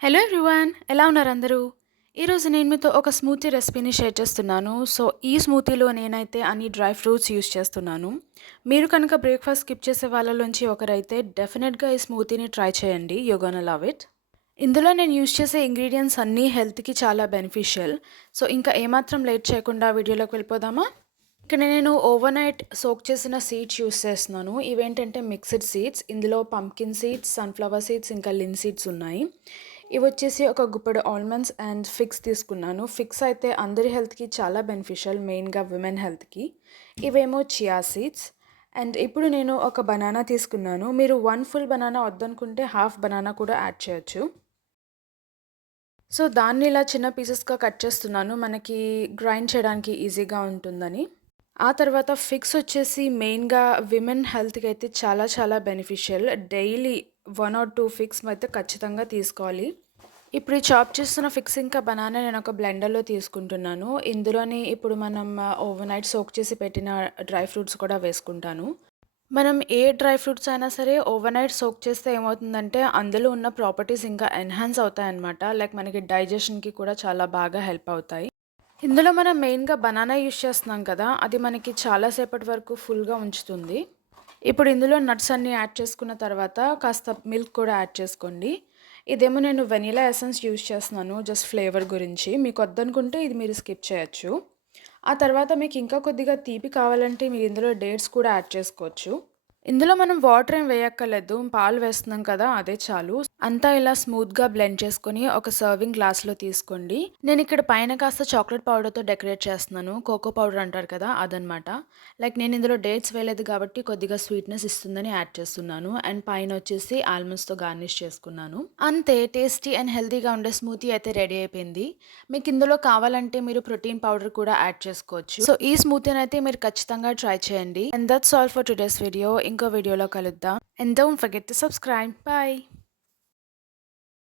Hello everyone, ఎలా ఉన్నారు అందరూ? ఈరోజు నేను మీతో ఒక స్మూతీ రెసిపీని షేర్ చేస్తున్నాను. సో ఈ స్మూతీలో నేనైతే అన్ని డ్రై ఫ్రూట్స్ యూస్ చేస్తున్నాను. మీరు కనుక బ్రేక్ఫాస్ట్ స్కిప్ చేసే వాళ్ళలోంచి ఒకరైతే డెఫినెట్గా ఈ స్మూతీని ట్రై చేయండి. You gonna love it. ఇందులో నేను యూస్ చేసే ఇంగ్రీడియంట్స్ అన్నీ హెల్త్కి చాలా బెనిఫిషియల్. సో ఇంకా ఏమాత్రం లేట్ చేయకుండా వీడియోలోకి వెళ్ళిపోదామా? ఇక్కడ నేను ఓవర్ నైట్ సోక్ చేసిన సీడ్స్ యూస్ చేస్తున్నాను. ఇవేంటంటే మిక్స్డ్ సీడ్స్. ఇందులో పంకిన్ సీడ్స్, సన్ఫ్లవర్ సీడ్స్, ఇంకా లిన్ సీడ్స్ ఉన్నాయి. ఇవి వచ్చేసి ఒక గుప్పెడు ఆల్మండ్స్ అండ్ ఫిగ్స్ తీసుకున్నాను. ఫిగ్స్ అయితే అందరి హెల్త్కి చాలా బెనిఫిషియల్, మెయిన్గా విమెన్ హెల్త్కి. ఇవేమో చియా సీడ్స్. అండ్ ఇప్పుడు నేను ఒక బనానా తీసుకున్నాను. మీరు 1 ఫుల్ బనానా వద్దనుకుంటే హాఫ్ బనానా కూడా యాడ్ చేయొచ్చు. సో దాన్ని ఇలా చిన్న పీసెస్గా కట్ చేస్తున్నాను, మనకి గ్రైండ్ చేయడానికి ఈజీగా ఉంటుందని. ఆ తర్వాత ఫిగ్స్ వచ్చేసి మెయిన్గా విమెన్ హెల్త్కి అయితే చాలా చాలా బెనిఫిషియల్. డైలీ 1 ఆర్ 2 ఫిగ్స్ అయితే ఖచ్చితంగా తీసుకోవాలి. ఇప్పుడు ఈ చాప్ చేస్తున్న ఫిగ్స్ ఇంకా బనానా నేను ఒక బ్లెండర్లో తీసుకుంటున్నాను. ఇందులోని ఇప్పుడు మనం ఓవర్ నైట్ సోక్ చేసి పెట్టిన డ్రై ఫ్రూట్స్ కూడా వేసుకుంటాను. మనం ఏ డ్రై ఫ్రూట్స్ అయినా సరే ఓవర్ నైట్ సోక్ చేస్తే ఏమవుతుందంటే అందులో ఉన్న ప్రాపర్టీస్ ఇంకా ఎన్హాన్స్ అవుతాయన్నమాట. లైక్ మనకి డైజెషన్కి కూడా చాలా బాగా హెల్ప్ అవుతాయి. ఇందులో మనం మెయిన్గా బనానా యూస్ చేస్తున్నాం కదా, అది మనకి చాలా సేపటి వరకు ఫుల్గా ఉంచుతుంది. ఇప్పుడు ఇందులో నట్స్ అన్నీ యాడ్ చేసుకున్న తర్వాత కాస్త మిల్క్ కూడా యాడ్ చేసుకోండి. ఇదేమో నేను వెనీలా ఎసెన్స్ యూస్ చేస్తున్నాను జస్ట్ ఫ్లేవర్ గురించి. మీకు వద్దనుకుంటే ఇది మీరు స్కిప్ చేయొచ్చు. ఆ తర్వాత మీకు ఇంకా కొద్దిగా తీపి కావాలంటే మీరు ఇందులో డేట్స్ కూడా యాడ్ చేసుకోవచ్చు. ఇందులో మనం వాటర్ ఏం వేయక్కర్లేదు, పాలు వేస్తున్నాం కదా అదే చాలు. అంతా ఇలా స్మూత్గా బ్లెండ్ చేసుకొని ఒక సర్వింగ్ గ్లాస్లో తీసుకోండి. నేను ఇక్కడ పైన కాస్త చాక్లెట్ పౌడర్తో డెకరేట్ చేస్తున్నాను. కోకో పౌడర్ అంటారు కదా అదనమాట. లైక్ నేను ఇందులో డేట్స్ వేయలేదు కాబట్టి కొద్దిగా స్వీట్నెస్ ఇస్తుందని యాడ్ చేస్తున్నాను. అండ్ పైన వచ్చేసి ఆల్మండ్స్తో గార్నిష్ చేసుకున్నాను. అంతే, టేస్టీ అండ్ హెల్తీగా ఉండే స్మూతీ అయితే రెడీ అయిపోయింది. మీకు ఇందులో కావాలంటే మీరు ప్రోటీన్ పౌడర్ కూడా యాడ్ చేసుకోవచ్చు. సో ఈ స్మూతీని అయితే మీరు ఖచ్చితంగా ట్రై చేయండి. And that's all for today's video. ఇంకో వీడియోలో కలుద్దాం. And don't forget to subscribe. Bye.